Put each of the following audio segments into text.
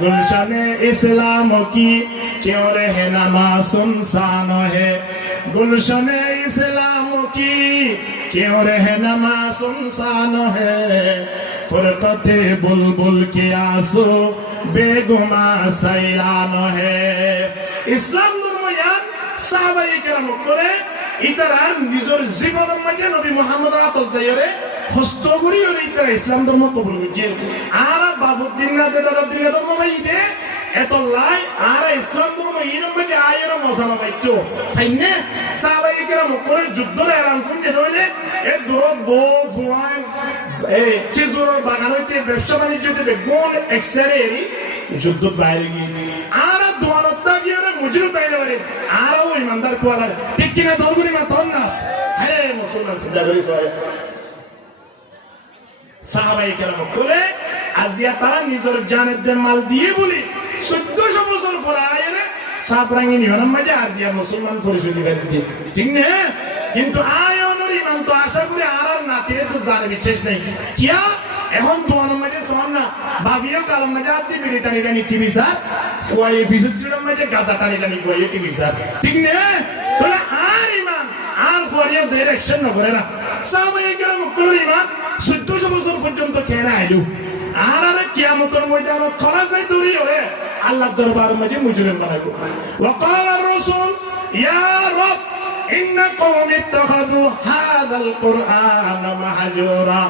गुलशने इस्लाम की क्यों रहनुमा सुनसान है गुलशने इस्लाम की क्यों रहनुमा सुनसान है फुरकते बुलबुल की आंसू बेगुमा सैलान है इस्लाम धर्म यार साहबाए केराम करे इतरार निजर जीवনের মধ্যে নবী মুহাম্মদ রাতজাইরে হস্ত করি আর ইতরা ইসলাম ধর্ম কবুল করছে আর বাবুদ্দিন না দেদারউদ্দিন ধর্ম ভাইদে এত লাই আর ইসলাম ধর্ম ইরম মধ্যে আয়ের মজানা পাইতো ফাইনে সাহাবায়ে কেরাম করে যুদ্ধের এলান করে দিলে এ দূরত বউ ফুয়ান এই খেজুরের বাগান হইতে ব্যবসা বাণিজ্যতে বেগুন এক্সেরেরি যুদ্ধ বাইরে গিয়ে আর দোয়ারত্তা গিয়ে মুজির তাইলে পারে আর ও ইমানদার কোয়ালার ঠিক কিনা দরগুনি মা তন না আরে মুসলমান সিদ্ধা করি সাহাবায়ে কেরাম বলে আজিয়া তারা নিজের জানের মাল দিয়ে বলি 1400 বছর পরে আয়েরে সাবরাঙ্গি নিয়ম মধ্যে আর দিয়া মুসলমান পরিষদ দিবেন ঠিক না কিন্তু আয়নের ইমান তো আশা করি আর নাতিরে তো জানে বিশেষ নাই কিয়া এখন দোয়ানোর মধ্যে শোন না ভাবিও কালাম মধ্যে আদি বিড়ি টানি টানি টিভি স্যার ফুয়াই এপিসোড সিডম মধ্যে গাজা টানি টানি ফুয়াই টিভি স্যার ঠিক না তাহলে আর ইমান আর ফরিয়া যে অ্যাকশন না করে না সাহাবায়ে কেরাম মুকুল ইমান 1400 বছর পর্যন্ত কেনা আইলো আর আরে কিয়ামতের ময়দানে খলাসাই দৌড়ি ওরে আল্লাহর দরবারের মধ্যে মুজরিম বানাইবো ওয়াকাল রাসূল ইয়া রব ইন্না কওমি ইত্তাখাযু হাযাল কুরআন মাহজুরা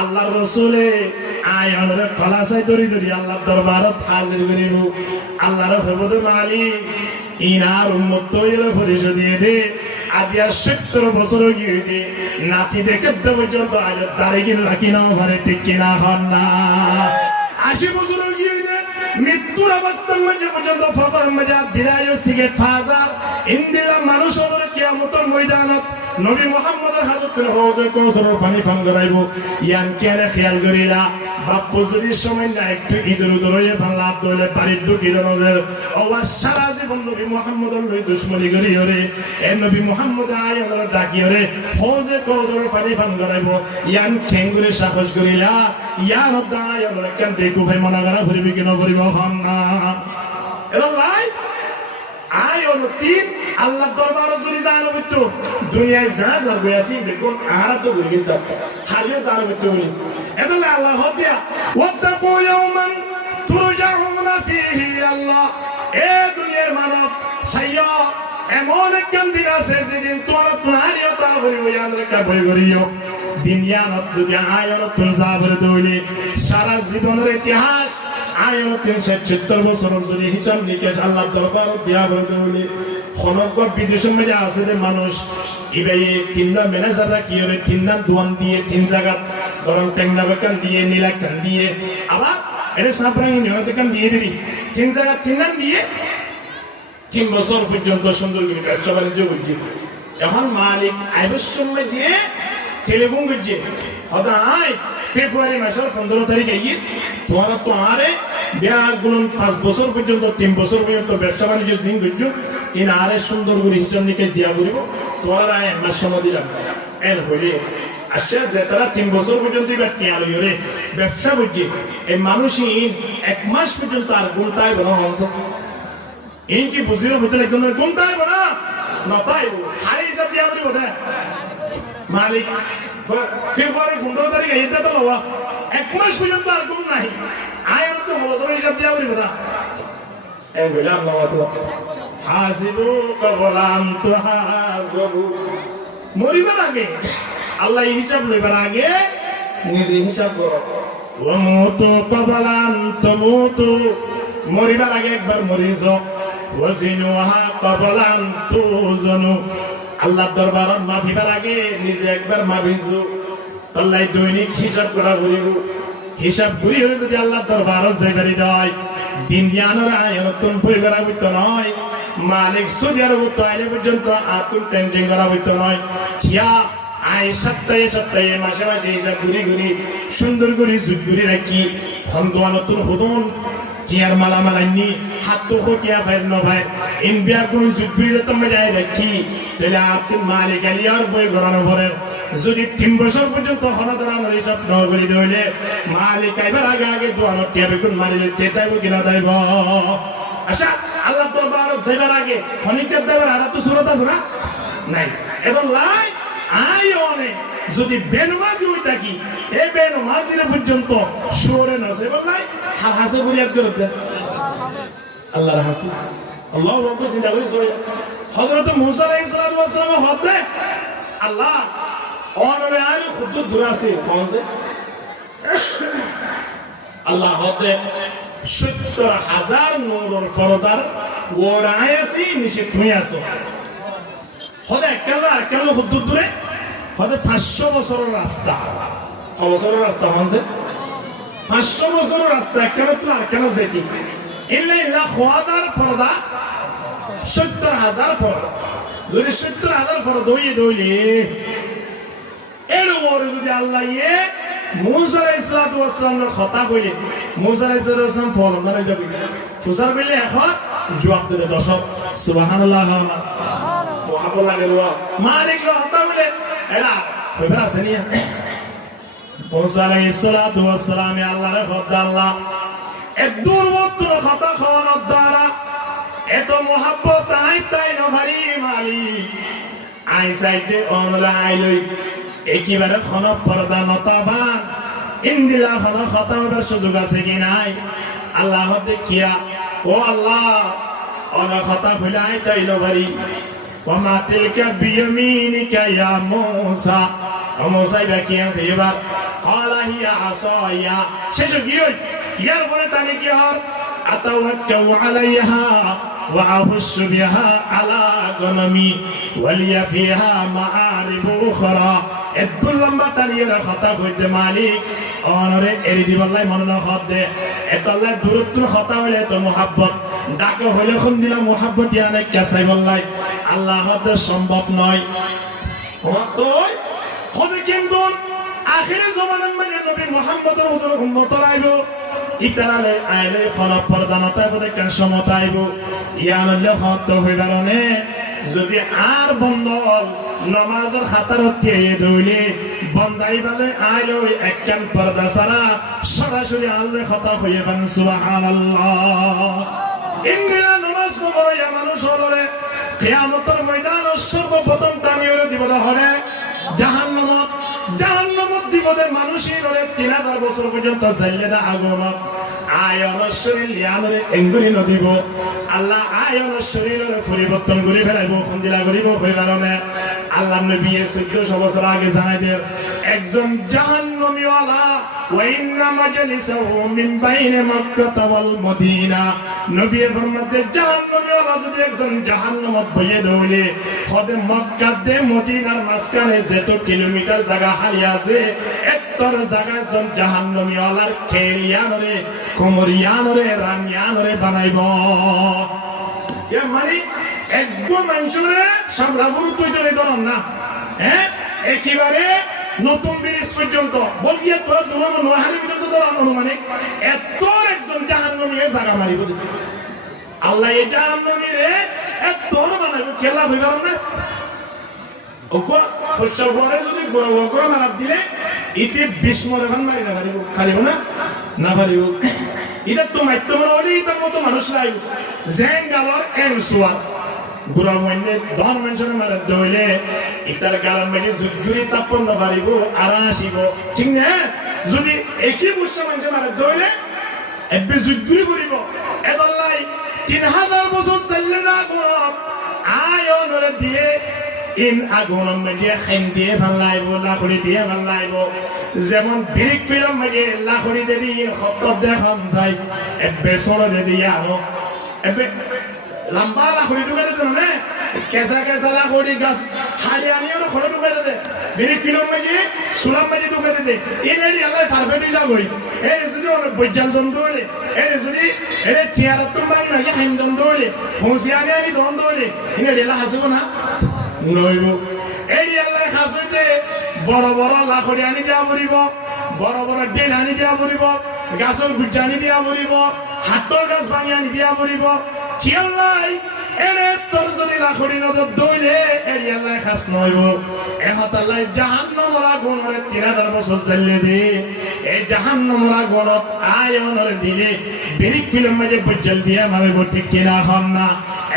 আল্লাহর রাসূলে আয়ানরে খলাসাই দৌড়ি আল্লাহর দরবারত হাজির করিব আল্লাহর হবদ মালিক ইনার উম্মত তৈরি পরিশোধ দিয়ে দে আদিয়া 70 বছর গিয়ে দে নাতি দেখে পর্যন্ত আজ তারিখ রাখি না ঘরে ঠিক কিনা হন না 80 বছর গিয়ে দে মৃত্যুর অবস্থার মধ্যে পর্যন্ত ফকর মজা দিরায় সিগারেট ফাজার ইন্দিলা মানুষ হলো কিয়ামতের ময়দানত নবী মুহাম্মদের হাজতের হওজে কোসরের পানি পান করাইব ইয়ান কেন খেয়াল করিলা বাপ্পু যদি সময় না একটু ইদর উদর হয়ে বাংলা দলে বাড়ির ঢুকি দলের অবা সারা জীবন নবী মুহাম্মদের লই দুশ্মনী করি হরে এ নবী মুহাম্মদ আয় ওদের ডাকি হরে হওজে কোসরের পানি পান করাইব ইয়ান খেঙ্গুরে সাহস করিলা ইয়ান দায় ওদের কেন দেখু ভাই মনা করা ঘুরিবি কেন ঘুরিব হন না এরা লাই আয় ওর তিন আল্লাহ দরবার যদি জানো বিত্তু দুনিয়ায় যা যার বয়াসি দেখুন আর তো ঘুরে কিন্তু হারিয়ে জানো বিত্তু বলি এদলে আল্লাহ হতিয়া ওয়াত্তাকু ইয়াওমান তুরজাউনা ফীহি আল্লাহ এ দুনিয়ার মানব সাইয়া এমন একজন দিন আছে যেদিন তোমার হারিয়ে তা করিব ইয়াদ রেখা বই করিও দুনিয়াত যদি আয়ন তুমি যা বলে দইলে সারা জীবনের ইতিহাস আয়ন 376 বছরের যদি হিসাব নিকেশ আল্লাহর দরবার দিয়া বলে দইলে খনক বিদেশের মধ্যে আছে যে মানুষ ইবাই তিনটা ম্যানেজাররা কি করে তিনটা দোয়ান দিয়ে তিন জায়গা গরম ট্যাংনা বেকান দিয়ে নীলাকান দিয়ে আবার এটা সাপরাঙ্গি নিয়তে কান দিয়ে দিবি তিন জায়গা তিনটা দিয়ে 3 বছর পর্যন্ত সুন্দর করে ব্যবসা বাণিজ্য করছে এখন মালিক আইবের সময় দিয়ে টেলিফোন করছে হদাই ফেব্রুয়ারি মাসের 15 তারিখ আইয়ে তোমারে বিয়াগুলো 5 বছর পর্যন্ত 3 বছর পর্যন্ত ব্যবসা বাণিজ্য জিন করছো ইন আরে সুন্দর করে হিসাব নিকেশ দিয়া করিব তোমার আয় এক মাস সময় দিলাম এর হইলে আসছে যে তারা 3 বছর পর্যন্ত এবার টিয়া লইরে ব্যবসা করছে এই মানুষই 1 মাস পর্যন্ত আর গুনতাই বড় হংস এই কি বুঝির হতে একদম গুনতাই বড় নতাই হারি হিসাব দিয়া করিব দে মালিক ফেব্রুয়ারি 15 তারিখ এইটা তো লওয়া 1 মাস পর্যন্ত আর গুণ নাই আয় তো বছর হিসাব দিয়া করিব দা এই বলে আল্লাহ হাসিবু কবলান তুহাসবু মরিবার আগে আল্লাহ হিসাব লইবার আগে নিজে হিসাব করো ওয়া মুতু কবলান তুমুতু মরিবার আগে একবার মরিজ ওয়াজিনুহা কবলান তুজনু আল্লাহর দরবারত মাফিবার আগে নিজে একবার মাফিজু আল্লাহ দৈনিক হিসাব করা করিব হিসাব করি হলে যদি আল্লাহর দরবারত যাইবারি দেয় দিন জ্ঞানের আয়তন বই করা হইত নয় মালিক সৌদি আরব তো আইলে পর্যন্ত আতুন টেন্ডিং করা হইত নয় কিয়া আয় সপ্তাহে সপ্তাহে মাসে মাসে হিসাব ঘুরি ঘুরি সুন্দর করে জুট করে রাখি খন্দোয়ানতুর হুদন চিয়ার মালা মালাইনি হাত তো হটিয়া ভাই ন ভাই ইন বিয়ার কোন জুট করে যেতাম যাই রাখি তাহলে আতুন মালিক আলিয়ার বই করানো পরে যদি 3 বছর পর্যন্ত হনদরানোর হিসাব ন করি দইলে মালিক আইবার আগে আগে দোয়ানো টিয়া বেগুন মারিলে তেতাইব কিনা দাইব আচ্ছা আল্লাহ দরবার যাইবার আগে হনিকার দেবার আর তো সুরত আছে না নাই এখন লাই আইওনে যদি বেনমাজি হই থাকি এই বেনমাজির পর্যন্ত সুরে নসে বললাই আর হাসে বুরিয়াত করে দেন আল্লাহর হাসি আল্লাহু আকবার চিন্তা করি হযরত মুসা আলাইহিস সালাম হদে আল্লাহ অনরে আইল খুদ দুরাসি কোনসে আল্লাহ হদে ৭০,০০০ নূরের পর্দার ওরায়াসি নিচে তুমি আসো হদে কেন খুদ দূরে হদে ৫০০ বছরের রাস্তা বছরের রাস্তা কোনসে ৫০০ বছরের রাস্তা কেন তুমি আর কেন যেতি ইল্লা খোয়াদার পর্দা ৭০,০০০ পর্দা যদি ৭০,০০০ পর্দা দইলে এর উপরে যদি আল্লাহ মুসা আলাইহিস সালামের কথা কইলে মুসা আলাইহিস সালাম ফলন হয়ে যাবে ফুসার কইলে এখন জবাব দিলে দশক সুবহানাল্লাহ মুহাম্মদ লাগে দোয়া মালিক কথা কইলে এডা কইবার আছে নি মুসা আলাইহিস সালাম আল্লাহর খোদা আল্লাহ এক দুর্বত্র কথা খাওয়ানোর দ্বারা এত মোহাব্বত আই তাই নভারি মালিক আই সাইতে অনলা আইলই একেবারে খন পর্দা নতাবান ইন্দিলা খন কথা হবার সুযোগ আছে কি নাই আল্লাহ দেখিয়া ও আল্লাহ অন কথা ফুলাই তাই নভারি ওমা তিলকা বিয়ামিনিকা ইয়া মুসা মুসা বাকিয়া এবার ক্বালা হিয়া আসায়া শেষ কি হই ইয়ার পরে টানে কি হর আতাওয়াক্কাউ আলাইহা ওয়া আহুশু বিহা আলা গনমি ওয়ালিয়া ফিহা মাআরিবু উখরা এত লম্বা টানিয়ে কথা কইতে মালিক অনরে এরি দিবল্লাই মনন হদে এতল্লা দূরত্ব কথা হইলে তো মোহাব্বত ডাকে হইলে কোন দিলা মোহাব্বত ইয়ানে কাছাই বললাই আল্লাহ হদে সম্ভব নয় তো হদে কিন্তু আখিরে জমানার মানে নবী মুহাম্মদের উম্মতর আইবো ইতারালে আইলে খলপ পর্দানতায় বদে কেন সমত আইবো ইয়ানলে হত হইবারনে যদি আর বন্দল নামাজের খাতার দিয়ে দইলে বন্দাই বলে আইলো একখান পর্দা ছাড়া সরাসরি আল্লাহ কথা হইয়ে বান সুবহানাল্লাহ ইন্দিলা নামাজ পড়িয়া মানুষ হলরে কিয়ামতের ময়দানে সর্বপ্রথম টানিয়ে দিব হলে জাহান্নামত দিবদে মানুষই নরে ৩০০০ বছর পর্যন্ত জাল্লেদা আগুনত আয়ন শরীর লিয়ানরে এঙ্গুরি নদিব আল্লাহ আয়ন শরীরের পরিবর্তন করে ফেলাইব খন্দিলা করিব হই কারণে আল্লাহ নবী ১৪০০ বছর আগে জানাই দেন একজন জাহান্নামী ওয়ালা ওয়া ইন্না মাজলিসাহু মিন বাইনে মক্কা ওয়াল মদিনা নবী ফরমাতে জাহান্নামী ওয়ালা যদি একজন জাহান্নামত বইয়ে দৌলে খদে মক্কা দে মদিনার মাঝখানে যত কিলোমিটার জায়গা হালি আছে এতর জায়গা জন জাহান্নামী ওয়ালার খেলিয়ানরে কোমরিয়ানরে রানিয়ানরে বানাইব এ মানে একদম মানুষরে সামলাবুর তৈরি ধরন না হ্যাঁ একেবারে নতুন ব্রিজ পর্যন্ত বলিয়ে তোরা দূর নোহালি পর্যন্ত ধরান অনুমানিক এত একজন জাহান্নামী জায়গা মারিব আল্লাহ এই জাহান্নামীরে এত বানাইব খেলা হইবার না ওকো ফসল পরে যদি বড় বড় মারা দিলে ইতে ২০ মরে ভান মারি না পারিব না পারিব এটা তো মাধ্যম হলে তার মতো মানুষ নাই জেঙ্গালর এনসুয়ার গুড়া মইনে ধন মানুষের মারা দইলে ইতার গালার মেডি জুগুরি তাপন্ন পারিব আর আসিব ঠিক না যদি একই বর্ষা মানুষের মারা দইলে এবে জুগুরি করিব এদল্লাই ৩০০০ বছর চললে না গরম আয়নরে দিয়ে ইন আগুন মেডিয়া খাইন দিয়ে ভাল লাগবো লাখড়ি দিয়ে ভাল লাগবো যেমন বিরিক ফিরম মেডিয়া লাখড়ি দিয়ে দিয়ে হত দেখাম যাই এবে সর দিয়ে দিয়ে আনো এবে লম্বা লাখড়ি ঢুকে দিতে না কেঁচা কেঁচা লাখড়ি গাছ হাড়ি আনিও খড়ে ঢুকে দিতে বিরিক ফিরম মেডিয়া সুলাম মেডিয়া ঢুকে দিতে ইন এডি আল্লাহ পারফেক্ট যাবই এই যদি অনেক বৈজাল দ্বন্দ্ব হইলে এই যদি এই টিয়ারাত্তর বাড়ি নাকি হাইম দ্বন্দ্ব হইলে হুঁশিয়ানি আনি দ্বন্দ্ব হইলে ইন এডি আল্লাহ হাসিব না নইব এডি আল্লাহ হাসইতে বড় বড় লাখড়ি আনি দিয়া পড়িব বড় বড় ডেল আনি দিয়া পড়িব গাছের গুজ্জা আনি দিয়া পড়িব হাতর গাছ ভাঙি আনি দিয়া পড়িব কি আল্লাহ এরে তোর যদি লাখড়ি নজর দইলে এরি আল্লাহ খাস নইব এহত আল্লাহ জাহান্নামের আগুনরে 3000 বছর জ্বালিয়ে দে এই জাহান্নামের আগুনত আয়নরে দিলে বিরিক ফিল্ম মাঝে বজ্জাল দিয়া মারব ঠিক কিনা হন না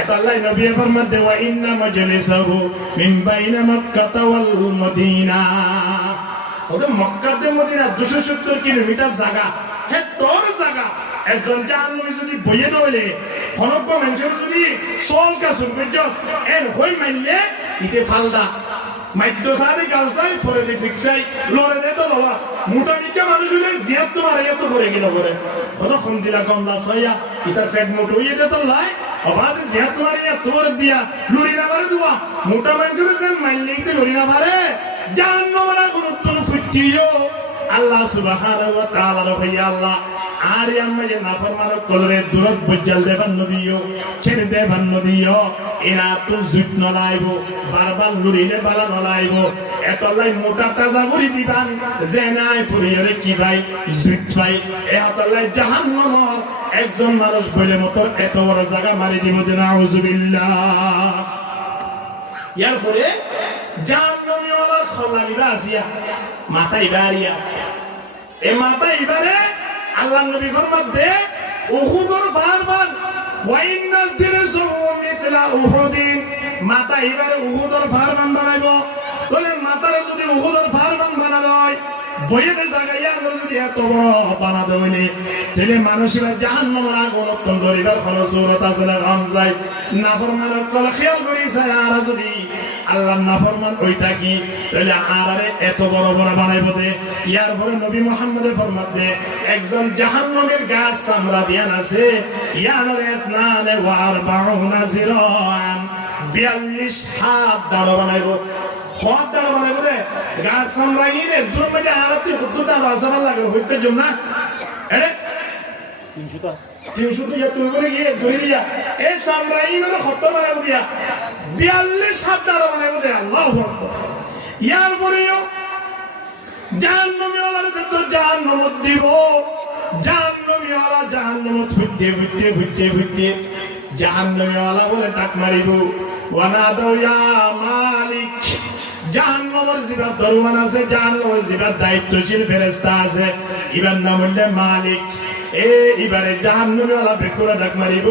এত আল্লাহ নবী ফরমাতে ওয়া ইন্না মাজলিসাহু মিন বাইনা মক্কা ওয়াল মদিনা ওটা মক্কা তে মদিনা 270 কিলোমিটার জায়গা হে তোর জায়গা একজন জাহান্নামী যদি বইয়ে দইলে হনক মানুষের যদি সোল কা সুরগজস এর হই মানলে ইতে ফালদা মাইদ্য সাদে গালসাই ফরে দি ফিক্সাই লরে দে তো বাবা মোটা মিটা মানুষ হইলে জিয়াত তো মারে এত করে কি না করে কত কম দিলা কমলা সয়া ইতার পেট মোটো হইয়ে দে তো লাই আবাদ জিয়াত তো মারে এত করে দিয়া লুরি না মারে দুয়া মোটা মানুষের যেন মানলে ইতে লুরি না মারে জাহান্নামের গুরুত্ব ফুটিও আল্লাহ সুবহানাহু ওয়া তাআলা রব্বিয়া আল্লাহ আর আমরা যে নাফরমানো কলরে দূরত বজ্জাল দেবান নদিও ছেড়ে দেবান নদিও এরা তো জুট নলাইব বারবার লুরিলে বালা নলাইব এত লাই মোটা তাজা করি দিবান যে নাই ফুরিয়রে কি ভাই জুট ভাই এত লাই জাহান্নামের একজন মানুষ বলে মতর এত বড় জায়গা মারি দিব দেন আউযুবিল্লাহ ইয়ার পরে জাহান্নামী ওলার খলা দিবা আসিয়া মাথা ইবারিয়া এ মাথা ইবারে আল্লাহ নবী ফরমাতে উহুদর ফারমান ওয়া ইন্নাল দিরসু মিথলা উহুদিন মাথা এবারে উহুদর ফারমান বানাইবো তাহলে মাথারে যদি উহুদর ফারমান বানানো হয় বইয়েতে জায়গায় আগে যদি এত বড় বানা দেওয়ালে তাহলে মানুষের জাহান্নামের আগুন উত্তম করিবার কোনো সূরত আছে না গান যায় নাফরমানের কল খেয়াল করি যায় আর যদি আল্লাহর নাফরমান ওইটা কি তাহলে আরারে এত বড় বড় বানাইবো দে ইয়ার পরে নবী মুহাম্মদে ফরমাতে একজন জাহান্নামের গাছ চামড়া দিয়ান আছে ইয়ানরে ইতনানে ওয়া আরবাউনা জিরান 42 হাত দাঁড় বানাইবো হাত দাঁড় বানাইবো দে গাছ চামড়া ইনে দুর্মেটা আরতি হুদ্দুটা রাসাবাল লাগে হইতে জম না এরে 300 তো তুই বলে গিয়ে ধরে দিয়া এই চামড়া ইনে খত্তর বানাইবো দিয়া 42 হাত দাঁড় বানাইবো দে আল্লাহু আকবার ইয়ার পরেও জাহান্নামী ওয়ালার তো জাহান্নামত দিব জাহান্নামী ওয়ালা জাহান্নামত ফুটতে জাহান্নামী ওয়ালা বলে ডাক মারিব ওয়ানা দাও ইয়া মালিক জাহান্নামের জিবাত দরওয়ান আছে জাহান্নামের জিবাত দায়িত্বশীল ফেরেশতা আছে ইবার নাম হইলে মালিক এ এবারে জাহান্নামী ওয়ালা বেকুরা ডাক মারিব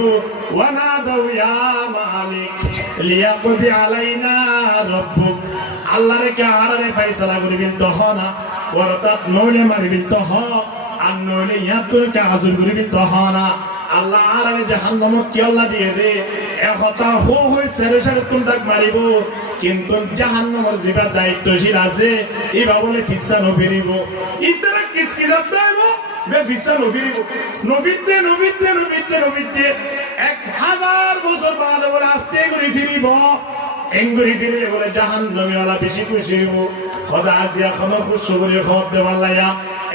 ওয়ানা দাও ইয়া মালিক লিয়াকদি আলাইনা রাব্বুক আল্লাহরে কে আরারে ফয়সালা করিবিল তো হ না ওরতাত নইলে মারিবিল তো হ আর নইলে ইয়াতুল কাজুল করিবিল তো হ না আল্লাহ আরারে জাহান্নামত কি আল্লাহ দিয়ে দে একতা হই সেরে সেরে তুম ডাক মারিব কিন্তু জাহান্নামের জিবা দায়িত্বশীল আছে ইবা বলে ফিসা নফিরিব ইতরা কিস কি যাইবো বে ফিসা নফিরিব নফিতে 1000 বছর বাদে বলে আস্তে করে ফিরিব এঙ্গুরি ফিরে বলে জাহান্নামী ওয়ালা বেশি খুশি হইব খোদা আজিয়া কোন খুশি করে খদ দেবালায়া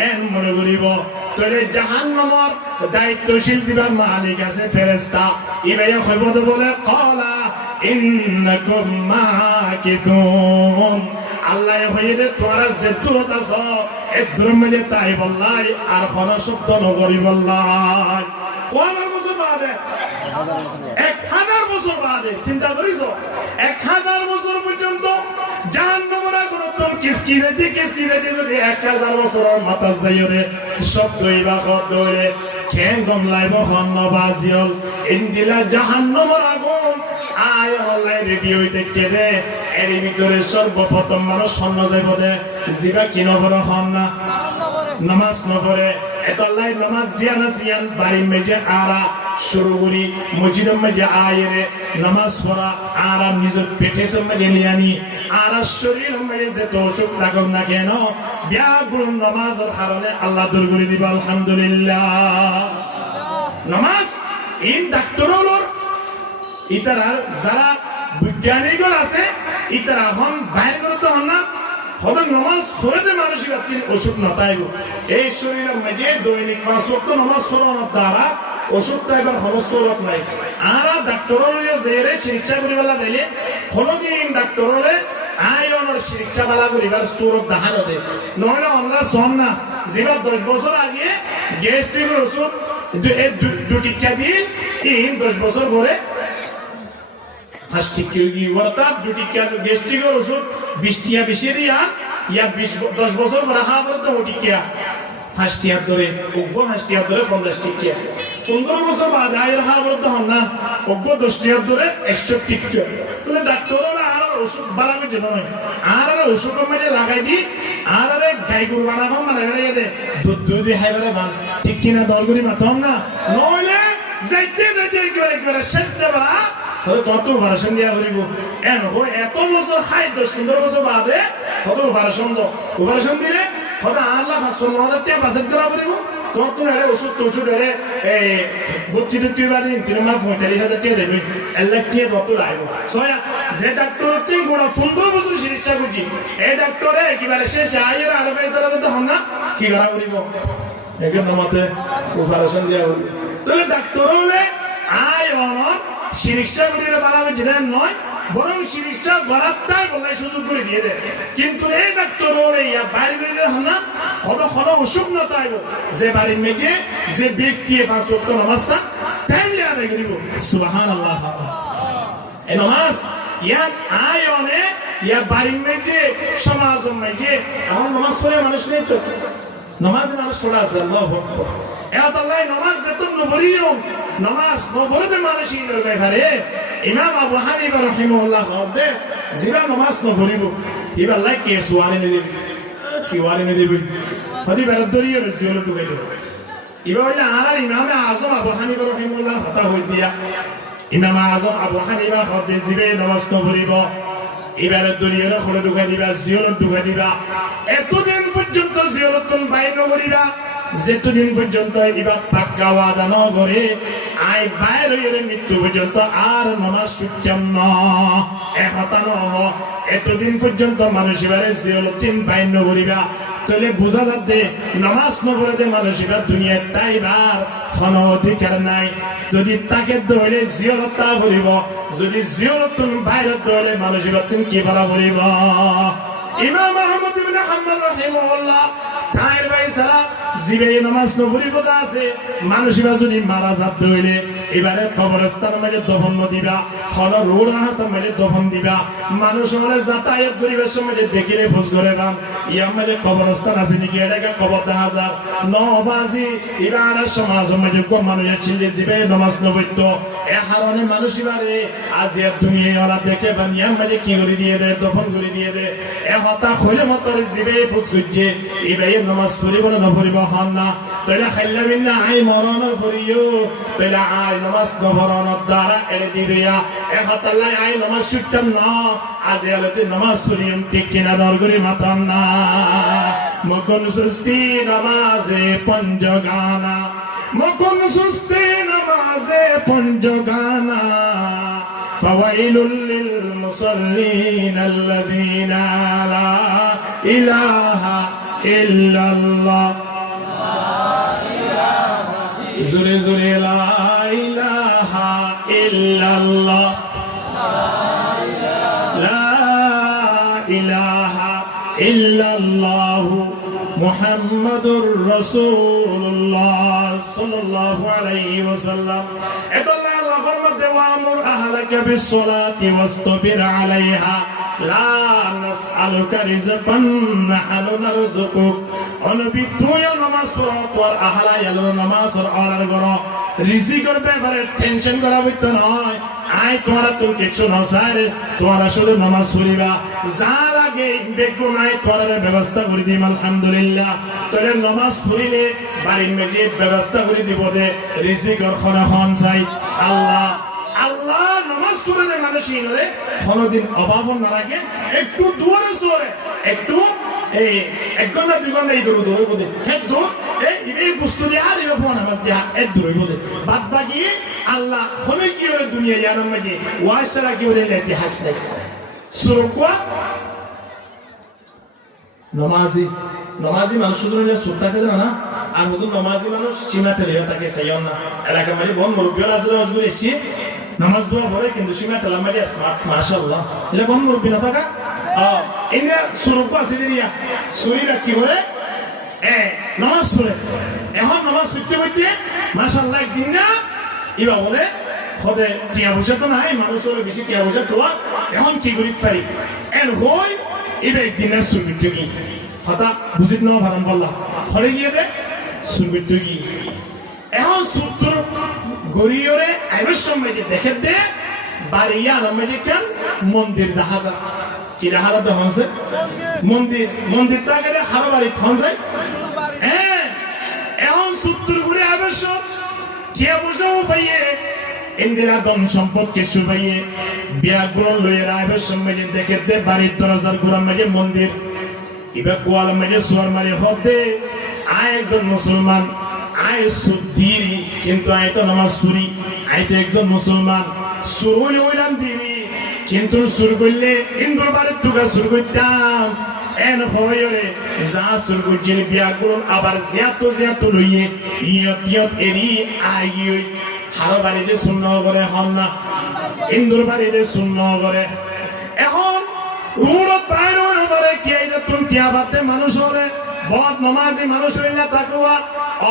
এন মনে করিব তবে জাহান্নামের দায়িত্বশীল জিবা মালিক আছে ফেরেশতা ইবাইয়া কইব তো বলে ক্বালা ইন্নাকুম মাকিতুন আল্লাহ হইলে তোমরা যে দূরত আছো এই দূর মিলে তাই বললাই আর কোন শব্দ নগরি বললাই কোন বছর বাদে 1000 বছর বাদে চিন্তা করিছো 1000 বছর পর্যন্ত জাহান্নামের আগুন কিসকিরাতে যদি 1000 বছরের মাথা যাইরে শব্দ ইবা কদরে কেন গম লাইব হন্ন বাজিল ইন্দিলা জাহান্নামের আগুন আয় আল্লাহ রেডি হইতে কেদে এর ভিতরে সর্বপ্রথম মানুষ হন্ন যাইব দে জিবা কি নবর হন না নামাজ নপড়ে এত আল্লাহ নামাজ জিয়ান বাড়ি মেজে আরা শুরু করি মসজিদের মধ্যে আয়েরে নামাজ পড়া আর নিজের পেটে সম্মানে লিয়ানি আর শরীর মেরে যে তো অসুখ লাগুক না কেন ব্যাগুণ নামাজের কারণে আল্লাহ দূর করে দিব আলহামদুলিল্লাহ নামাজ ইন ডাক্তারগুলোর ইতারার যারা বৈজ্ঞানিকগুলো আছে ইতারা এখন বাইরে করতে হন না হয়তো নামাজ পড়ে দে মানুষের তিন অসুখ না তাইব এই শরীরের মধ্যে দৈনিক 5 ওয়াক্ত নামাজ পড়ানোর দ্বারা অসুখটা এবার সমস্যা নাই আর ডাক্তারের জেরে চিকিৎসা করিবেলা দিলে কোনদিন ডাক্তারের আয়নের চিকিৎসা বালা করিবার সুরত দেখানো দে নইলে আমরা সম না যেবার 10 বছর আগে গ্যাস্ট্রিকের ওষুধ 2 টিকা দিন 10 বছর পরে হাস্টিকি অর্থাৎ 2 টিকা গ্যাস্ট্রিকের ওষুধ 20 টিকা বেশি দিয়া ইয়া 10 বছর রাখা পরে তো টিকা হাস্টিয়া ধরে ওগো হাস্টিয়া ধরে 50 টিকা 15 বছর বাদ আয় রাখা পরে তো হন না ওগো 10 টিকা ধরে 100 টিকা তাহলে ডাক্তাররা আর ওষুধ বাড়াবে যেত নয় আর ওষুধ মেরে লাগাই দি আর গাই গরু বানাবো মানে দে দুধ দিয়ে হাইবারে বান ঠিক কিনা দলগুলি মাথম না নইলে যাইতে একবারে শেষ দেবা হলে কত অপারেশন দিয়া করিব এত বছর খাই 10-15 বছর বাদে কত অপারেশন দিলে কত 8,50,000 টাকা বাজেট করা করিব কত এড়ে ওষুধ এড়ে এই 32 বাদে 45,000 টাকা দেবে 1 লাখ টাকা কত লাগবে সয়া যে ডাক্তার তিন গুণা 15 বছর চিকিৎসা করছি এই ডাক্তারে একেবারে শেষ আয়ের আর বেতলা তো হন না কি করা করিব একে নমাতে অপারেশন দিয়া করিব তাহলে ডাক্তার হলে আয় অনর চিকিৎসা করিলে বাড়াবে যেটা নয় বরং চিকিৎসা গড়াতাই বলে সুযোগ করে দিয়ে দেয় কিন্তু এই ডাক্তার হলে ইয়া বাইরে করে দেয় না কত অসুখ না চাইব যে বাড়ির মেয়েকে যে ব্যক্তি 5 ওয়াক্ত নামাজ টাইমলি আদায় করিব সুবহানাল্লাহ এই নামাজ ইয়া আয়নে ইয়া বাড়ির মেয়েকে সমাজ মেয়েকে আমার নামাজ পড়ে মানুষ নেই তো নামাজ মানুষ পড়া আছে আল্লাহু আকবার এত আল্লাহ নামাজ যেত নবরিও নামাজ নবরতে মানুষ ইনর বেভারে ইমাম আবু হানিফা রাহিমাহুল্লাহ বলে জিবা নামাজ নবরিব ইবা লাইক কে সুয়ারি নে দিবি কি ওয়ারি নে দিবি হদি বেরদরিও রিজিওল টুকে তো ইবা হইলে আর ইমাম আযম আবু হানিফা রাহিমাহুল্লাহ কথা হই দিয়া ইমাম আযম আবু হানিফা হদে জিবে নামাজ নবরিব ইবারে দরিয়ার খড়ে ঢুকা দিবা জিওল ঢুকা দিবা এতদিন পর্যন্ত জিওলতন বাইর করিবা যেতদিন পর্যন্ত ইবা পাক্কা ওয়াদা ন করে আই বাইর হইরে মৃত্যু পর্যন্ত আর নামাজ ছুটতাম না একতা ন এতদিন পর্যন্ত মানুষ এবারে জিওলতিন বাইর করিবা তাহলে বোঝা যাচ্ছে নামাজ ন পড়ে মানুষ এবার দুনিয়ায় তাইবার কোনো অধিকার নাই যদি তাকে দৌড়ে জিওলতা করিব যদি জিওলতুন বাইর দৌড়ে মানুষ এবার তুমি কি বলা করিব ইমাম আহমদ ইবনে হাম্বল রাহিমাহুল্লাহ তাইর ভাই সালাম জিবে নামাজ নফরিব আছে মানুষরা যদি মারা যাত হইলে এবারে কবরস্থান মানে দফন দিবা হল রোড হাসান মানে দফন দিবা মানুষ হলে যাতায়াত করিবার সময় দেখিলে ফোজ করে বান ইয়া মানে কবরস্থান আছে নাকি এটাকে কবর দেখা যাক 9 বাজি এবার সমাজ মানে কোন মানুষের ছিলে জিবে নামাজ নবইত এ হারনে মানুষ এবারে আজ এ দুনিয়া ওরা দেখে বানিয়া মানে কি করে দিয়ে দেয় দফন করে দিয়ে দেয় এ হতা হইলে মতর জিবে ফোজ করছে এবারে নামাজ পড়িব না পড়িব হন না তাইলে খাইলা বিনা আই মরণের পড়িও তাইলে আই নামাজ নবরণের দ্বারা এনে দিবিয়া এ হতাল্লাই আই নামাজ ছুটতাম না আজ এলতে নামাজ পড়িম ঠিক কিনা দরগরি মাতাম না মকন সুস্তি নামাজে পঞ্জগানা মকন সুস্তি নামাজে পঞ্জগানা فويل للمصلين الذين لا إله إلا الله زوري زوري لا إله إلا الله لا إله إلا الله محمد رسول الله صلى الله عليه وسلم وأمر أهلك بالصلاة واصطبر عليها لا نسألك رزقا نحن نرزقك অনবি তুইও নামাজ পড়ো তোর আহলা এলো নামাজ আর অর্ডার করো রিজিকের ব্যাপারে টেনশন করা হইতো নয় আই তোমরা তো কিছু না স্যার তোমরা শুধু নামাজ পড়িবা যা লাগে বেগুন নাই তোর ব্যবস্থা করে দিম আলহামদুলিল্লাহ তোরে নামাজ পড়িলে বাড়ির মেজে ব্যবস্থা করে দিব দে রিজিকের খরখন চাই আল্লাহ আল্লাহ নামাজ পড়ে মানুষ ইনরে কোনদিন অভাব না রাখে একটু দূরে সরে একটু এই 1 ঘন্টা 2 ঘন্টা এই দূরে বদে এক দূর এই বস্তু দিয়ে আর এই ফোন নামাজ দিয়া এক দূরে বদে বাদ বাকি আল্লাহ হলে কি হলে দুনিয়া জানার মধ্যে ওয়াশরা কি বলে ইতিহাস নাই সুরকওয়া নমাজি মানুষ শুধু নিলে সুর থাকে না আর শুধু নমাজি মানুষ সীমা টেলিও থাকে সেইও না এলাকা মানে বন মুরব্বিয়াল আছে রজগুরি এসে নামাজ দোয়া পড়ে কিন্তু সীমা টেলা মারি স্মার্ট মাশাআল্লাহ এটা বন মুরব্বি না থাকা ইন্ডিয়া সুরকওয়া সিদিয়া সুরিরা কি বলে নামাজ পড়ে এখন নামাজ পড়তে পড়তে মাশাআল্লাহ একদিন না ইবা বলে খদে টিয়া পয়সা তো নাই মানুষ হলে বেশি টিয়া পয়সা তোয়া এখন কি করি পারি এন হই এবার একদিনের সুরবির কি কথা বুঝিত না ভারণ বললাম ঘরে গিয়ে দে সুরবির কি এখন সুত্তর গড়িয়রে আইবের সময় যে দেখে দে বাড়িয়া আমেরিকান মন্দির দেখা যায় কি দেখা তো হনছে মন্দির তাকে হারো বাড়ি হনছে হ্যাঁ এখন সুত্তর ঘুরে আইবের সব যে বুঝাও পাইয়ে ইন্দিরা দম সম্পদ কিছু পাইয়ে বিয়া গুণ লইয়ে আইবের সময় যে দেখে দে বাড়ির দরজার গুড়ার মাঝে মন্দির এবার কোয়াল মাঝে সোয়ার মারি হদে আয় একজন মুসলমান আয় সুদ্দিরি কিন্তু আয় তো নামাজ সুরি আয় তো একজন মুসলমান সুর হইলে হইলাম দিনি কিন্তু সুর করলে ইন্দুর বাড়ির তুকা সুর করতাম এন হয়রে যা সুর করছিল বিয়া করুন আবার জিয়াত লইয়ে ইয়ত এরি আই হারো বাড়িতে শূন্য করে হন না ইন্দুর বাড়িতে শূন্য করে এখন রুড়ত বাইর হইলে পারে কি এইটা তুমি টিয়া বাদে মানুষ হলে বদ নমাজি মানুষ হইলা তাকুয়া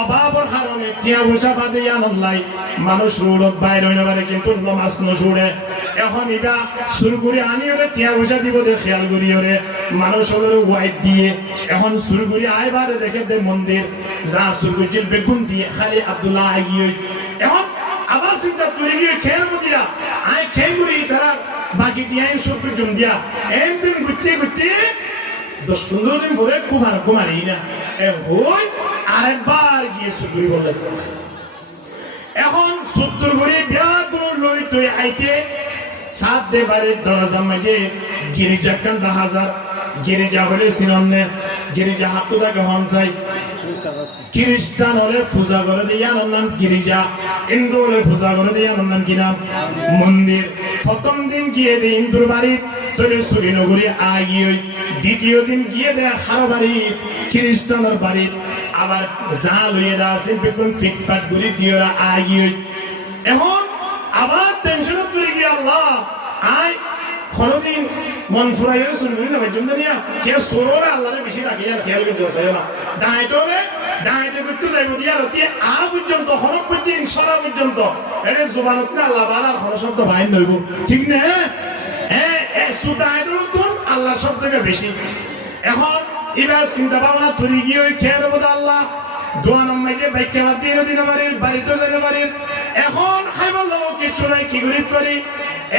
অভাবর কারণে টিয়া পয়সা বাদে আনলাই মানুষ রোডত বাইর হইতে পারে কিন্তু নমাজ নসুড়ে এখন ইবা সুরগুড়ি আনিওরে টিয়া পয়সা দিব দে খেয়াল করিওরে মানুষ হলে ওয়াইট দিয়ে এখন সুরগুড়ি আইবারে দেখে দে মন্দির যা সুরগুজিল বেগুন দিয়ে খালি আব্দুল্লাহ আগিয়ে এখন আবার চিন্তা করে গিয়ে খেয়াল দিয়া আয় খেলগুড়ি তারা বাকি টিয়াই সব জম দিয়া একদিন ঘুরতে 10-15 দিন পরে কুমারি না হই আরেকবার গিয়ে সুদুরি বললেন এখন সুদুর ঘুরে বিয়া গুলো লই তুই আইতে সাত দে বাড়ির দরজা মাঝে গিরিজা কান 10,000 গিরিজা হলে সিননে গিরিজা হাতু দাকে হনসাই খ্রিস্টান হলে পূজা করে দিয়া নাম গিরিজা হিন্দু হলে পূজা করে দিয়া নাম কি নাম মন্দির প্রথম দিন গিয়ে দে হিন্দুর বাড়ি তোরে শ্রীনগরে আগিয়ে দ্বিতীয় দিন গিয়ে দে হারো বাড়ি খ্রিস্টানের বাড়ি আবার যা লইয়ে দা আছে বেগুন ফিটফাট করে দিয়ে আগিয়ে এখন আবার টেনশন করে গিয়ে আল্লাহ আয় কোনদিন মন ফুরাইয়ে শুনবি না জন্য দিয়া কে সরোরে আল্লাহরে বেশি রাখি আর খেয়াল করতে চাই না দাঁড়াইতে করতে যাইব দিয়া রতি আ পর্যন্ত হন পর্যন্ত ইনশাআল্লাহ পর্যন্ত এটা জবানত আল্লাহ বালা কোন শব্দ বাইর নইব ঠিক না আল্লাহ সব থেকে বেশি এখন এবার চিন্তা ভাবনা তৈরি গিয়ে খেয়াল বোধ আল্লাহ দোয়া নম্বরকে ব্যাখ্যা বাদ দিয়ে দিন বাড়িতে যাইতে পারেন এখন খাইবার লোক কিছু নাই কি করিতে পারি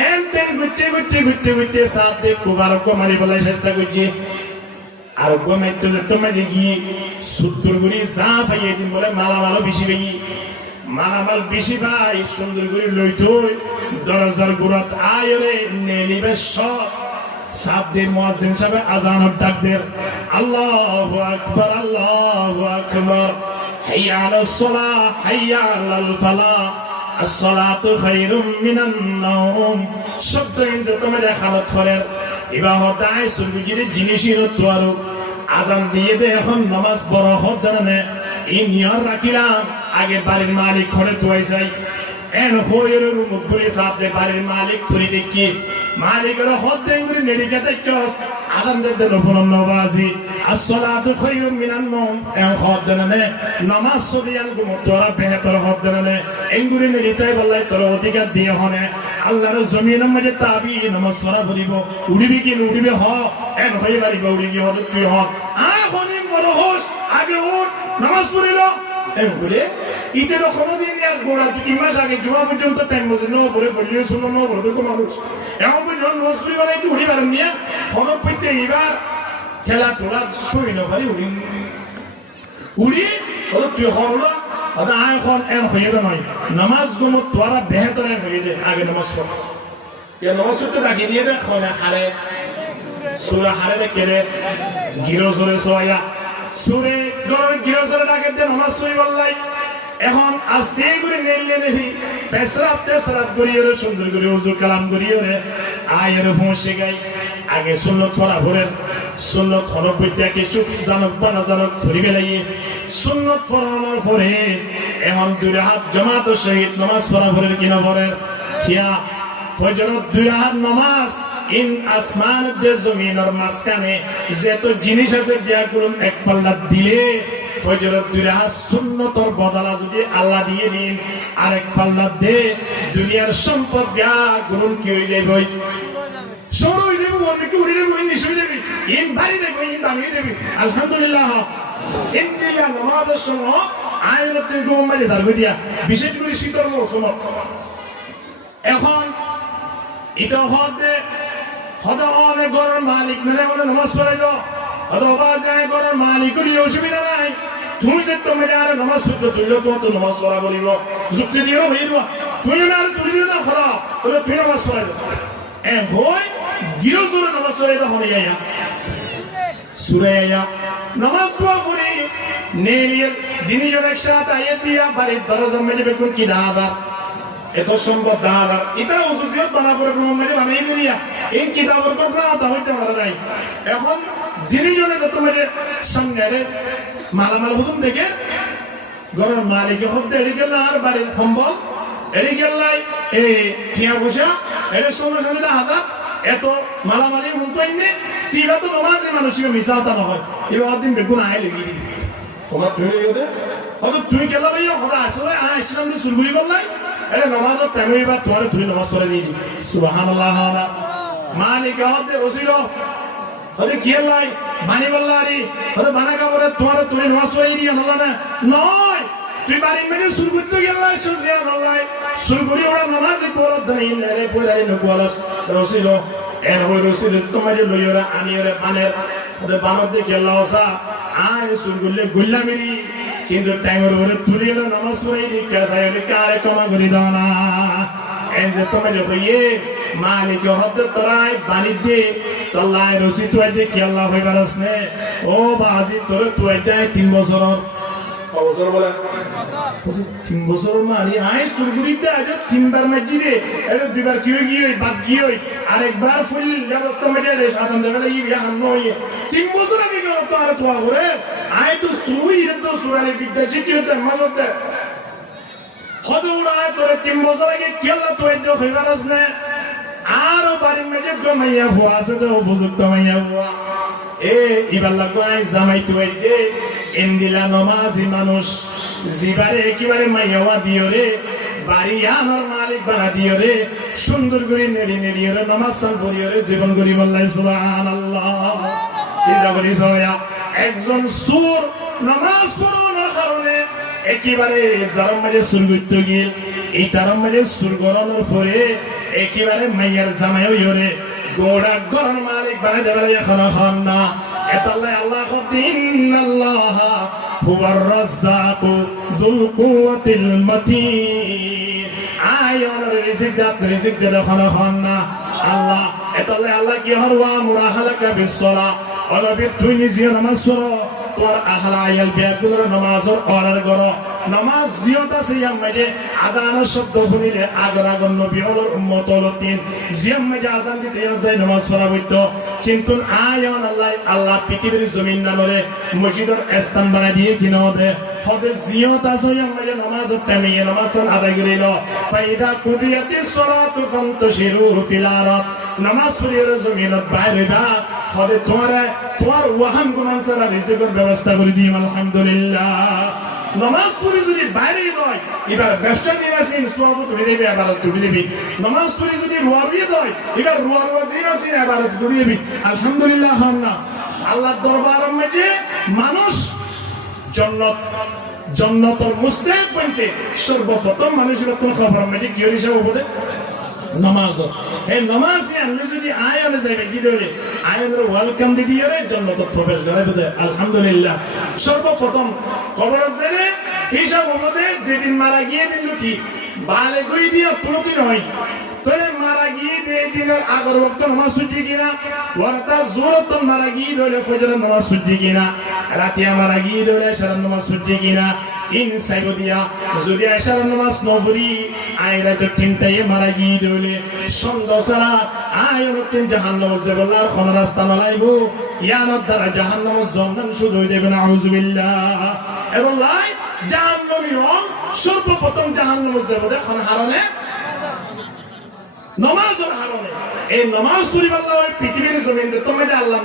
এনতেন ঘুরতে সাপ দিয়ে খুব আরোগ্য মারি বলাই চেষ্টা করছি আরোগ্য মারতে যেতে মারি গিয়ে সুত্তর করি যা পাইয়ে দিন বলে মালামালও বেশি পাই মালামাল বেশি ভাই সুন্দর করে লইতো দরজার গুড়াত আয়রে নেলিবে সব সাপ দিয়ে মুয়াজ্জিন সাহেব আজানের ডাক দের আল্লাহু আকবার হাইয়া আলাস সালাহ হাইয়া আলাল Falah as-salatu khairum minan nawm শব্দ ইনজে তুমি দেখালত ফরের ইবাহত আই সুরবিজির জিনিসের তোয়ারো আজান দিয়ে দে এখন নামাজ বড় হদ দানে ইন ইয়ার রাখিলাম আগে বাড়ির মালিক ঘরে তোয়াই যাই এন হইয়ের রুমত ঘুরে সাথে বাড়ির মালিক ঘুরে দেখি মালিকের হদ দেন ঘুরে নেড়িকে দেখছস আজান দে নফল নবাজি as-salatu khairum minan nawm এন হদ দানে নামাজ সদিয়ান গুম তোরা বেহতর হদ দানে এঙ্গুরি নেড়িতাই বললাই তোর অধিকার দিয়ে হনে আল্লাহর জমিনের মধ্যে তাবি নামাজ পড়া ভরিব উড়িবি কি উড়িবে হ এন হই বাড়ি উড়ি গিয়ে হদ তুই হ আ হনি বড় হোস আগে উঠ নামাজ পড়িল এন বলে ইতে তো কোনদিন আর গোড়া 2-3 মাস আগে জুমা পর্যন্ত টাইম বসে নো পরে পড়লিও শুনো নো পরে তো মানুষ এখন যখন নামাজ পড়ি বেলায় তুই উড়ি পারেন নিয়া খবর পড়তে এবার খেলা টোলা শুই না পারি উড়ি হলো তুই হলো আদা আয় খন এন হয়ে দে নয় নামাজ গুমো তোরা বেহতর হয়ে দে আগে নামাজ পড় কে নামাজ পড়তে বাকি দিয়ে দে খনে হারে সূরা হারে দে কেরে গিরজরে সোয়া সূরে গরে গিরজরে ডাকে দে নামাজ পড়ি বললাই এখন আস্তে করে নেলে নেহি পেছরাপ করিয়ে সুন্দর করে ওযু কালাম করিয়ে রে আয়ের পৌঁছে গাই আগে সুন্নত পড়া ভোরের সুন্নত হরবইটা কিছু জানক বা না জানক ধরি বেলাইয়ে সুন্নত পড়ানোর পরে এখন দুই হাত জামাত শহীদ নামাজ পড়া ভোরের কিনা ভোরের খিয়া ফজরত দুই হাত নামাজ ইন আসমান দে জমিনের মাঝখানে যত জিনিস আছে বিয়া করুন এক পাল্লা দিলে ফজরত দুই হাত সুন্নতর বদলা যদি আল্লাহ দিয়ে দিন আরেক পাল্লা দে দুনিয়ার সম্পদ গুণ কি হয়ে যাবে সর হয়ে যাবে অনেক উড়ে যাবে ইংলিশ হয়ে যাবে ইন ভারী যাবে ইন দামি হয়ে যাবে আলহামদুলিল্লাহ ইন্দিলা নামাজের সময় আয়াতের গোমাইলে জারবে দিয়া বিশেষ করে শীতের মৌসুম এখন এটা হদে অনেক ঘরের মালিক মেলে নামাজ পড়ে দাও হদে অবাজ যায় ঘরের মালিকেরই অসুবিধা নাই তুমি যে তুমি আর নামাজ পড়তে তুললে তোমার তো নামাজ পড়া বলিব যুক্তি দিয়ে হয়ে দেবা তুমি না আর তুলি দিয়ে না খারাপ তাহলে তুই নামাজ পড়াই দাও হয় গিরজোরে নামাজ পড়াই দাও হলে যাইয়া সুরে আয়া নামাজ পড়া পড়ি নেলির দিনী জন একসাথে আয়াত দিয়া বাড়ির দরজা মেলে বেকুন কি দাদা এত সম্পদ দাদা এটা উজুজিয়ত বানা করে মেলে বানাই দিয়া এই কিতাবের কথা তা হইতে পারে নাই এখন দিনী জনে যত মেলে সামনে মালামাল হুতুম দেখে ঘরের মালিক হতে এড়ি গেল আর বাড়ির সম্বল এড়ি গেলাই এই টিয়া বসা এর সঙ্গে সঙ্গে হাজার এত মালামালি হুমতাই নে তিবা তো নমাজে মানুষের মিশাওতা নহয় এবার দিন বেগুন আয় লেগে দিবি তোমার তুমি গেলে হয়তো তুমি গেলা ভাই হঠাৎ আসলে ইসলাম দিয়ে সুরগুলি করলাই এটা নমাজত তেমনি এবার তোমার তুমি নমাজ করে দিয়ে দিবি সুবহানাল্লাহ মালিক হতে রসিল হয়তো কি লাই বানি বললারি হয়তো বানা কাপড়ে তোমার তুমি নামাজ পড়াই দিয়ে হলো না নয় তুই বাড়ির মেয়ে সুর করতে গেলাই সোজিয়া হল্লাই সুর করি ওরা নামাজে কোলত ধরে নেরে ফেরাই নকুয়ালাস রসিল এর হই রসিল তোমার লইরা আনিরে বানের ওদের বানর দিয়ে গেলাওসা আয় সুর করলে গুল্লামিরি কিন্তু টাইমের উপরে তুলি হলো নামাজ পড়াই দি কাজাই হলে কারে কমা করি দাও না এন যে তোমার হইয়ে মালিক হতে তোরাই বানি দে তল্লাই রসি তুই দে কেল্লা হইবারস নে ও বাজি তোরে তুই দে 3 বছর বছর বলে 3 বছর মারি আই সুরগুরিতে আজ 3 বার মাজি দে এটা 2 বার কি হই গিয়ে বাদ কি হই আরেকবার ফুল ব্যবস্থা মেটে দে সাধারণ দেবে ই বিয়ান নয় 3 বছর আগে গেল তো আর তো করে আই তো সুই তো সুরানি বিদ্যা শিখি হতে মাজতে হদৌড়া তোরে 3 বছর আগে কেল্লা তুই দে হইবারস নে আরো বাড়ির মেয়ে গমাইয়া ভুয়া আছে তো উপযুক্ত মাইয়া ভুয়া এবার লাগো আই জামাই তুই দে ইন্দিলা নমাজি মানুষ জিবারে একেবারে মাইয়াওয়া দিও রে বাড়ি আমার মালিক বানা দিও রে সুন্দর করে নেড়ি নেড়িও রে নমাজ সাল করিও রে জীবন করি বললাই সুবহানাল্লাহ চিন্তা করি সয়া একজন সুর নামাজ পড়ানোর কারণে একেবারে জারম মাঝে সুর করতে গিয়ে এই তারম মাঝে সুর গড়ানোর পরে একেবারে মাইয়ার জামাই হইরে গোড়া গরন মালিক বানাই দেবে এখন হন না এতাল্লাহ আল্লাহ ইন্নাল্লাহ হুয়ার রাজ্জাকু যুল কুওয়াতিল মাতিন আয়নের রিজিক দে এখন হন না আল্লাহ এতাল্লাহ আল্লাহ কি হরওয়া মুরাহালাকা বিসসালাহ অলবির তুই নিজে নামাজ পড়ো তোর আহলা আয়াল বিয়াগুলোর নামাজের অর্ডার করো নামাজ জিয়ত আছে ইয়ামাইতে আযানের শব্দ শুনিলে আগর আগর নবী হলোর উম্মত হলো তিন জিয়ামাইতে আযান দিতে যায় নামাজ পড়া হইতো কিন্তু আয়ান আল্লাহ পৃথিবীর জমিন নামরে মসজিদের স্থান বানাই দিয়ে কিনা দে হদে জিয়ত আছে ইয়ামাইতে নামাজের টাইমে নামাজ আদায় করিল ফাইদা কুদিয়াতিস সালাতু ফান্তাশিরু ফিল আরদ নামাজ পড়িয়ে জমিনত বাইরে বা হদে তোমার ওয়াহান গুমান সারা রিজিকের ব্যবস্থা করে দিই আলহামদুলিল্লাহ নামাজ পড়ি যদি বাইরে হয় এবার ব্যবসা দিয়ে আসেন সওয়াব তুলে দেবে ইবাদত তুলে দেবে নামাজ পড়ি যদি রুয়ারিয়ে হয় এবার রুয়া জিনা জিনা ইবাদত তুলে দেবে আলহামদুলিল্লাহ না আল্লাহর দরবারের মধ্যে মানুষ জান্নাতুল মুস্তাহিক বনতে সর্বপ্রথম মানুষের কোন খবর মধ্যে কি হিসাব হবে নামাজ এই নামাজে আনলে যদি আয়নে যাবে কি দেবে আয়নের ওয়েলকাম দি দিয়ে রে জান্নাতে প্রবেশ করাবে দে আলহামদুলিল্লাহ সর্বপ্রথম খবর জেনে হিসাব হবে যেদিন মারা গিয়ে দিন লুকি বালে কই দিয়ে প্রতিদিন হয় তোরে মারা গিয়ে দে দিনের আগর ওয়াক্ত নামাজ ছুটি কিনা ওয়াক্তা জোরত মারা গিয়ে দলে ফজরের নামাজ ছুটি কিনা রাতিয়া মারা গিয়ে দলে ইশারার নামাজ ছুটি কিনা ইন সাইবদিয়া যদি ইশারার নামাজ নফরি আয়রা তো তিনটায় মারা গিয়ে দলে সন্ধ্যা ছাড়া আয়র তিন জাহান্নাম যাবলার কোন রাস্তা নালাইবো ইয়ানত দ্বারা জাহান্নাম জন্নান শুধু দেবে না আউযুবিল্লাহ এরলাই জাহান্নামী হন সর্বপ্রথম জাহান্নাম যাবে দেখুন হারনে নামাজের হারনে এই নামাজ পড়ি আল্লাহ ওই পৃথিবীর জমিনে তোমরা আল্লাহ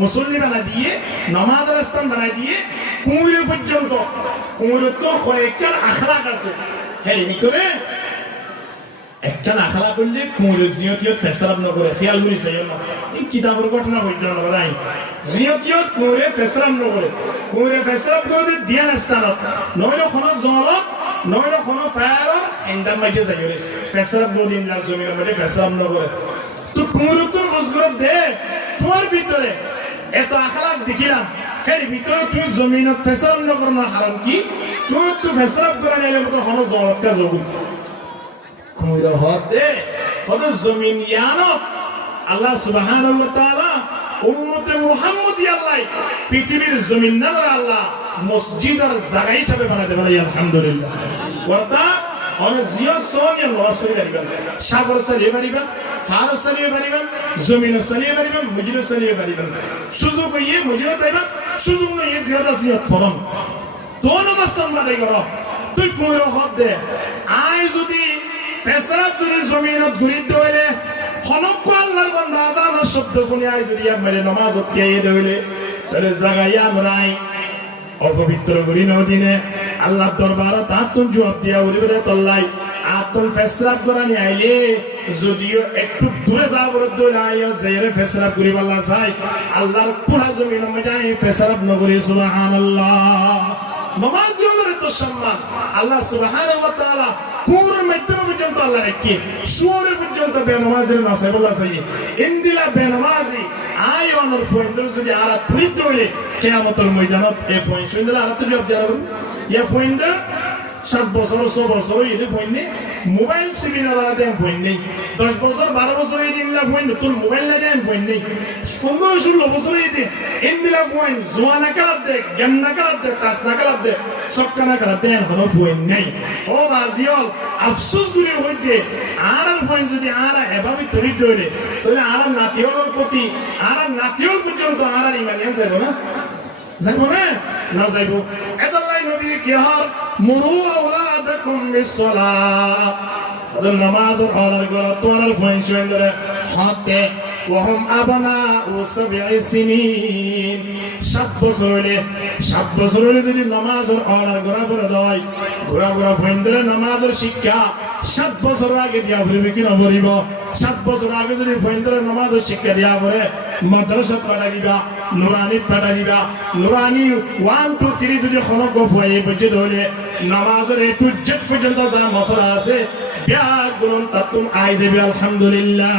মুসল্লি বানাই দিয়ে নামাজের স্থান বানাই দিয়ে কুমুরে পর্যন্ত কুমুরে তো কয়েকটার আখড়াক আছে হেরি ভিতরে একটা না খালা করলে কুঁড়ে জিয়তিয়ত ফেসরাব ন করে খেয়াল করি চাই না এই কিতাবের ঘটনা হইতে নাই জিয়তিয়ত কুঁড়ে ফেসরাব ন করে কুঁড়ে ফেসরাব করে দিয়া নাস্তানত নইলে কোনো জলত নইলে কোনো ফায়ার এন্ডার মাইতে যাই রে ফেসরাব দিন লা জমিনের মধ্যে ফেসরাব ন করে তো কুঁড়ে তোর রোজগার দে তোর ভিতরে এত আখলাক দেখিলাম এর ভিতরে তুই জমিনত ফেসরাব ন করো না হারাম কি তুই ফেসরাব করে নিলে মতো কোনো জলত কাজ হবে কুঁড়ে হতে হতে জমিন ইয়ানত আল্লাহ সুবহানাহু ওয়া তাআলা উম্মতে মুহাম্মদী আল্লাহ পৃথিবীর জমিন না ধরে আল্লাহ মসজিদ আর জায়গা হিসাবে বানাতে পারে আলহামদুলিল্লাহ ওয়াতা অনেক জিও সোনিয়া নওয়াসরি পারিবেন সাগর চালিয়ে পারিবেন ফারস চালিয়ে পারিবেন জমিন চালিয়ে পারিবেন মসজিদ চালিয়ে পারিবেন সুযোগ ইয়ে মসজিদ পাইবেন সুযোগ নয় জিয়াদা জিয়াদ ফরম তোর অবস্থান বাদে করো তুই কুঁড়ে হত দে আয় যদি ফেসরাত যদি জমিনত ঘুরিত হইলে হনক আল্লাহর বান্দা আদান শব্দ শুনে আই যদি মেরে নামাজত গিয়ে দেইলে তাহলে জাগাইয়া আমরাই অপবিত্র করি নদিনে আল্লাহর দরবারে তাতুন জবাব দিয়া উড়িবে তল্লাই আতুন ফেসরাত করানি আইলে যদিও একটু দূরে যাবার দইলা আইও যাইরে ফেসরাত করি আল্লাহ চাই আল্লাহর পুরা জমিন ময়দানে ফেসরাত নগরী সুবহানাল্লাহ নামাজ হলো তো সম্মান আল্লাহ সুবহানাহু ওয়া তাআলা কুরআন মাধ্যমে পর্যন্ত আল্লাহ রাখে সুরে পর্যন্ত বেনামাজের নাসাই বলা চাই ইনদিলা বেনামাজি আয় অনর ফয়েন্দ্র যদি আরা তুলিত হইলে কিয়ামতের ময়দানত এ ফয়েন শুনলে আরা তো জবাব দেব ইয়া ফয়েন্দ্র 7 বছর 6 বছর এই ফয়েন্নে মোবাইল সিবি না দাঁড়াতে ফয়েন নেই 10 বছর 12 বছর এই দিনলা ফয়েন তোর মোবাইল না দেন ফয়েন নেই 15 16 বছর এই দিন ইনদিলা ফয়েন জোয়ানা কালাত দে গেমনা কালাত দে কাসনা কালাত দে সবকানা কালাত দে কোনো ফয়েন নেই ও বাজিওল আফসোস করে হইতে আর ফয়েন যদি আর এভাবে তড়িত হইলে তাহলে আর নাতিওর প্রতি আর নাতিওর পর্যন্ত আর ইমান যাইব না যাইব না না যাইব এদাল্লাই নবী কি হার মুরু আওলাদাকুম বিসসালাহ আদম নামাজের অর্ডার করো তোমার ফয়েন শুনদরে হাতে ওহম আবানা ও সাবঈ সিনিন 7 বছর হলে যদি নামাজের অর্ডার করা করে দেয় ঘোরা ফয়েন্দ্রে নামাজের শিক্ষা 7 বছর আগে দিয়া পড়বে কি না পড়িব 7 বছর আগে যদি ফয়েন্দ্রে নামাজের শিক্ষা দিয়া পড়ে মাদ্রাসা পড়া দিবা নুরানি পড়া দিবা নুরানি 1 2 3 যদি খনক গফায়ে বুঝে ধরে নামাজের এ টু জেড পর্যন্ত যা মশলা আছে বিয়ার গুণ তাতুম আই যাবে আলহামদুলিল্লাহ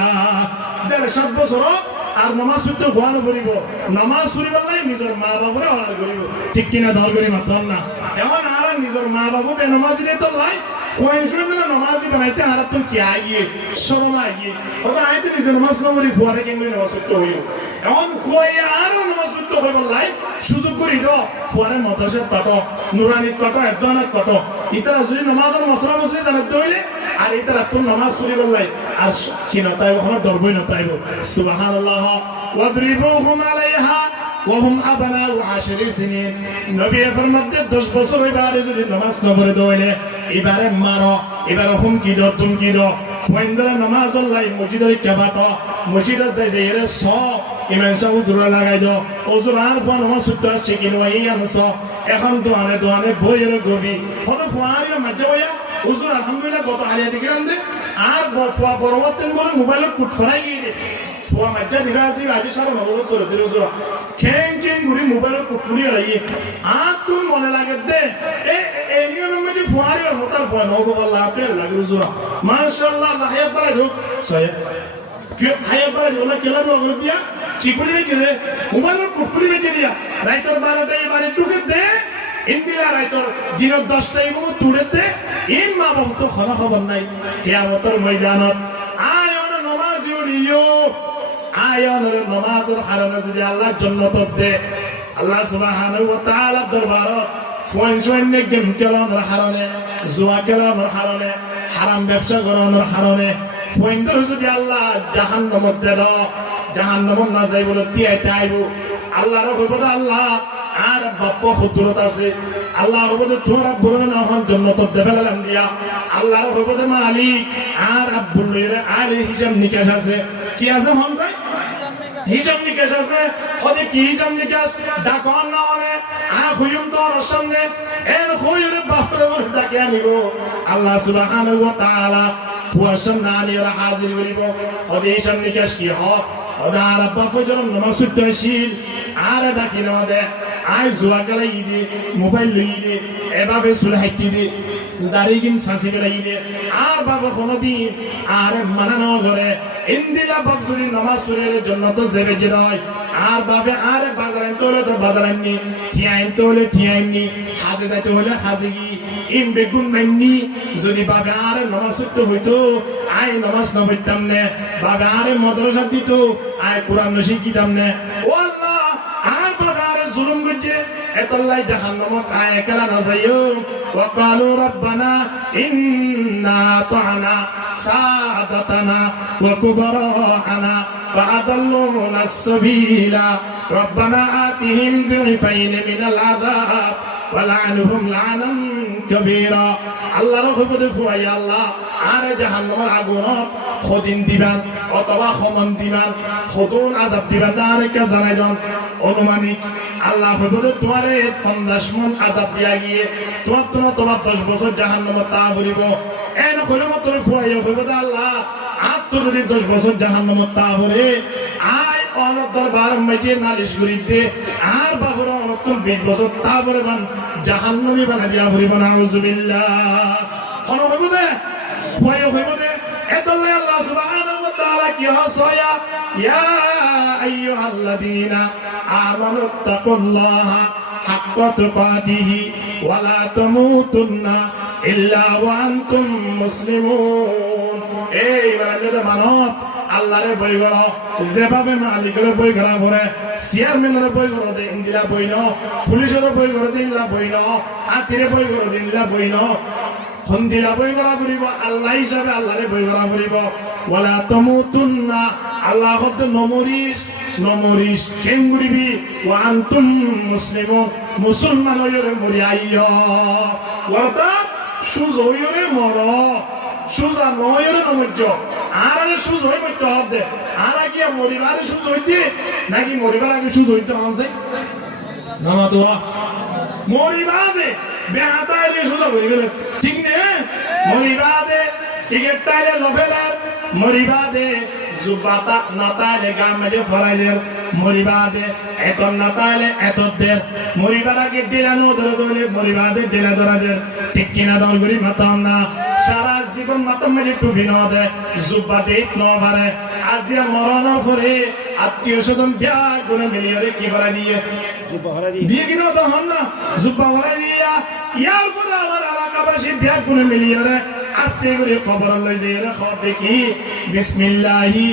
7 বছর আর নামাজ পড়তে ভয়ানো করিব নামাজ পড়িবার লাই নিজের মা বাবুরে অর্ডার করিব ঠিক কিনা ধর করি মাত্র না এখন আর নিজের মা বাবু বে নামাজি রে তো লাই ফয়েন শুনে নামাজি বানাইতে আর তুমি কি আগিয়ে শরম আগিয়ে ওটা আইতে নিজের নামাজ না করি ফুয়ারে কেন নামাজ পড়তে হইল এখন খুয়াইয়া আর নামাজ পড়তে হইবার লাই সুযোগ করি দাও ফুয়ারে মাদ্রাসাত পাঠো নুরানিত পাঠো একদনাত পাঠো ইতারা যদি নামাজের মশলা মশলি জানাতে হইলে আর ইতারা তোর নামাজ পড়িবার লাই আর কি না তাই ওখানে ডরবই না তাইব সুবহানাল্লাহ ওয়াদরিবুহুম আলাইহা ওয়াহুম আবনাউ 10 সিনিন নবী ফরমাতে 10 বছর হইবারে যদি নামাজ না পড়ে দইলে এবারে মারো এবারে হুমকি দাও তুমকি দাও ফয়েন্দ্রা নামাজ আল্লাহ মসজিদের কেবাটো মসজিদে যাই যাই রে স ইমাম সাহেব হুজুর লাগাই দাও হুজুর আর ফোন নামাজ সুত্তা শিখিলো এই আনছ এখন দোয়ানে বইয়ের গবি হলো ফুয়ারিয়া মাঝে হইয়া হুজুর আলহামদুলিল্লাহ গত হারিয়া দিলাম দে আর ফুয়া পরবর্তী করে মোবাইলে কুট ফরাই গিয়ে দে ফুয়া মাঝে দিবা আসি আজি সারা নবদ চলে দিল হুজুর কেং ঘুরি মোবাইলে কুট কুড়ি লাগি আর তুমি মনে লাগে দে এই নিয়ম মধ্যে ফুয়ারিয়া হতার ফুয়া নবদ আল্লাহ আপনি লাগে হুজুর মাশাআল্লাহ আল্লাহ হায়াত বাড়াই হোক সহিহ কি হায়াত বাড়াই ওলা কেলা দোয়া করে দিয়া কি করে রেখে দে মোবাইলে কুট কুড়ি রেখে দিয়া রাইতর 12টায় বাড়ি ঢুকে দে ইন্দিরা রাইতর দিনের 10টায় মতো তুড়ে দে ইন মা বাবা তো খবর নাই কিয়ামতের ময়দানত আয়ন নামাজ উড়িও আয়নের নামাজের হারানো যদি আল্লাহর জান্নাত দে আল্লাহ সুবহানাহু ওয়া তাআলা দরবারত ফোন শোনে গেম খেলানোর হারানে জুয়া খেলানোর হারানে হারাম ব্যবসা করানোর হারানে ফোনদের যদি আল্লাহ জাহান্নামত দে দাও জাহান্নামত না যাই বলে তিয়াইতে আইব আল্লাহর কইবো আল্লাহ আর বাপ্পা হুদরত আছে আল্লাহর কইবো তোমরা বরণ না হন জান্নাত দেবেলাম দিয়া আল্লাহর কইবো মালিক আর আব্বুল লইরে আরে হিজাব নিকাশ আছে কি আছে হন যায় হিজাব নিকাশ আছে ওদের কি হিজাব নিকাশ ডাকন না হলে খুয়ুম তোর সামনে এর খুয়ুর বাপরে ডাকে আনিব আল্লাহ সুবহানাহু ওয়া তাআলা ফুয়াশান নানিরা হাজির করিব ওদের সামনে কাজ কি হক ওদের আর আব্বা ফজর নামাজ পড়তে আসিল আর ডাকি না ওদের আই জুয়া গেলাই দে মোবাইল লই দে এভাবে চুলে হাইটি দে দাড়ি কিন সাঁচি গেলাই দে আর বাবা কোনোদিন আর মানানো করে ইন্দিলা বাপ যদি নামাজ পড়ার জন্য তো জেবে যে হয় আর বাবে আর বাজার আনতে হলে তো বাজার আননি ঠিয়া আনতে হলে ঠিয়া আননি হাজে যাইতে হলে হাজে গি ইম বেগুন মাইনি যদি বাবে আর নামাজ পড়তে হইতো আয় নামাজ না পড়তাম না বাবে আর মাদ্রাসা দিত আয় কোরআন শিখিতাম না ও আল্লাহ আর বাবে আর জুলুম করছে এতলাই জাহান্নামত আয় একলা না যাইও وقالوا ربنا إنا أطعنا سادتنا وكبراءنا فأضلونا السبيل ربنا آتهم ضعفين من العذاب ولعنهم لعنا كبيرا الله رخبت فوي الله আর জাহান্নামের আগুনত খদিন দিবান অথবা খমন দিবান খদুন আযাব দিবান আর কে জানাই দেন অনুমানিক আল্লাহ হইবদে তোমারে 50 মন আযাব দিয়া গিয়ে তোমার 10 বছর জাহান্নামে তা ভরিব এন কইলো মাত্র ফুয়াইয়া হইবদে আল্লাহ আত তো যদি 10 বছর জাহান্নামে তা ভরে আয় অনর দরবার মধ্যে নালিশ করিতে আর বাবুর অনর 20 বছর তা ভরে বান জাহান্নামী বানা দিয়া ভরিব নাউযুবিল্লাহ কোন হইবদে ফুয়াইয়া হইবদে এতলাই আল্লাহ সুবহানাহু ওয়া তাআলা কি হসয়া ইয়া আইয়ুহাল্লাযীনা আমানু তাকুল্লাহা হাক্কা তুকাতিহি ওয়া লা তামুতুন্না ইল্লা ওয়া আনতুম মুসলিমুন এই বান্দা মানব আল্লাহরে বই করো যেভাবে মালিকের বই করা পরে চেয়ারম্যানের বই করো দে ইন্দিলা বই ন পুলিশের বই করো দে ইন্দিলা বই ন আতিরে বই করো দে ইন্দিলা বই ন খন্দিলা বই করা করিব আল্লাহ হিসাবে আল্লাহরে বই করা করিব ওয়ালা তামুতুন্না আল্লাহ হদ নমরিস কেঙ্গুরিবি ওয়া আনতুম মুসলিমুন মুসলমান হইরে মরি আইয় অর্থাৎ সুজ হইরে মর সুজা নয়রে নমজ্জ আরে সুজ হই মইতে হবে আর কি মরিবারে সুজ হইতে নাকি মরিবার আগে সুজ হইতে হবে নামা তো মরিবাদে বেহাতাইলে সুজা হইবে ঠিক নে মরিবাদে সিগারেট টাইলে লবেলার মরিবাদে জুবাতা নাতাইলে গামে ফরাইলের মরিবাদে এত নাতাইলে এত দের মরিবার আগে দিলানো ধরে ধরে মরিবাদে দিলা ধরাদের ঠিক কিনা দল করি মাতাম না সারা জীবন মাতাম মেরে টুফি ন দে জুব্বা দেখ ন বারে আজিয়া মরণের পরে আত্মীয় স্বজন ব্যাগ করে মিলিয়ে কি ভরা দিয়ে জুব্বা ভরা দিয়ে কিনা তো হন না জুব্বা ভরা দিয়া ইয়ার পরে আমার এলাকাবাসী ব্যাগ করে মিলিয়ে রে আস্তে করে খবর লই যে রে খবর দেখি বিসমিল্লাহি